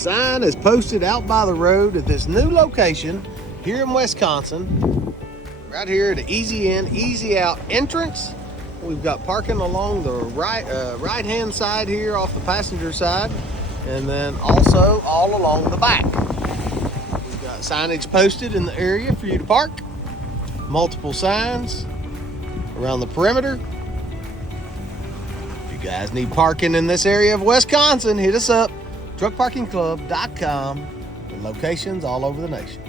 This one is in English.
sign is posted out by the road at this new location here in Wisconsin, right here at the Easy In, Easy Out entrance. We've got parking along the right hand side here off the passenger side, and then also all along the back. We've got signage posted in the area for you to park, multiple signs around the perimeter. If you guys need parking in this area of Wisconsin, hit us up, truckparkingclub.com, and locations all over the nation.